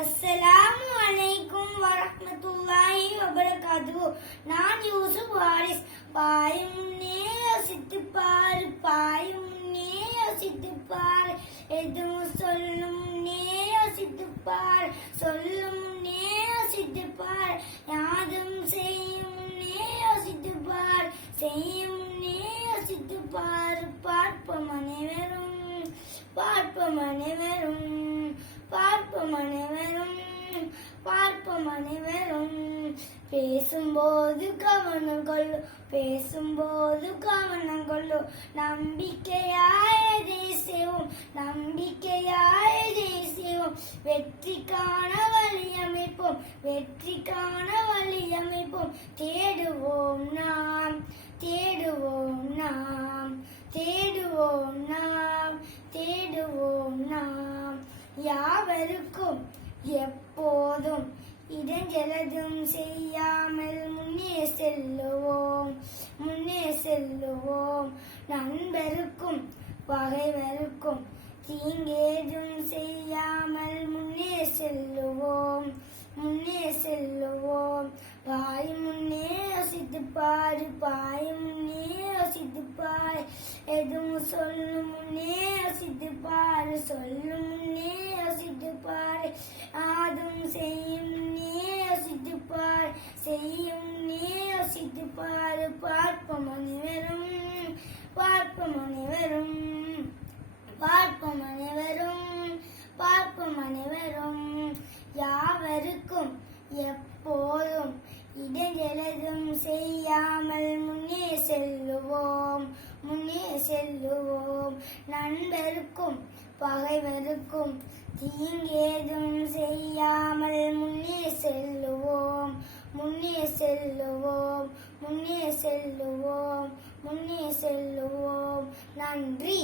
அஸ்ஸலாமு அலைக்கும் வரஹ்மத்துல்லாஹி வபரகாத்துஹு. நான் யூசுப் வாரிஸ். பாயும் முன்னே யோசித்து பாரு, பாயும் முன்னே யோசித்து பாரு, எதுவும் சொல்லும் முன்னே யோசித்து பாரு, சொல்லும் முன்னே யோசித்து பாரு, யாதும் செய்யும் முன்னே யோசித்து பாரு, செய்யும் முன்னே யோசித்து பாரு. பார்ப்போம் அனைவரும், பார்ப்போம் அனைவரும், பார்ப்போம் அனைவரும், பார்ப்போம் அனைவரும். பேசும்போது கவனம் கொள்ளு, பேசும்போது கவனம் கொள்ளு, நம்பிக்கையாய் செய்வோம், நம்பிக்கையாய் செய்வோம். வெற்றிக்கான வழி அமைப்போம், வெற்றிக்கான வழி அமைப்போம். தேடுவோம் நாம், தேடுவோம் நாம், தேடுவோம் நாம், தேடுவோம் நாம். யாவருக்கும் எப்போதும் இடைஞ்சலதும் செய்யாமல் முன்னே செல்லுவோம், முன்னே செல்லுவோம். நண்பருக்கும் பகைவருக்கும் தீங்கேதும் செய்யாமல் முன்னே செல்லுவோம், முன்னே செல்லுவோம். பாய் முன்னே யோசித்து பாரு, பாய் முன்னே யோசித்து பாரு, எதுவும் சொல்லும் முன்னே யோசித்து பாரு, சொல்லும் முன்னே யோசித்து பாரு, ஆதும் செய்யும் முன்னே யோசித்து பாரு, செய்யும் முன்னே யோசித்து பாரு. பார்ப்போம் அனைவரும், பார்ப்போம் அனைவரும், பார்ப்போம் அனைவரும், பார்ப்போம் அனைவரும். யாவருக்கும் எப்போதும் இடைஞ்சலதும் செய்யாமல் முன்னே செல்லுவோம், முன்னே செல்லுவோம். நண்பருக்கும் பகைவருக்கும் தீங்கேதும் செய்யாமல் முன்னே செல்லுவோம், முன்னே செல்லுவோம், முன்னே செல்லுவோம், முன்னே செல்லுவோம். நன்றி.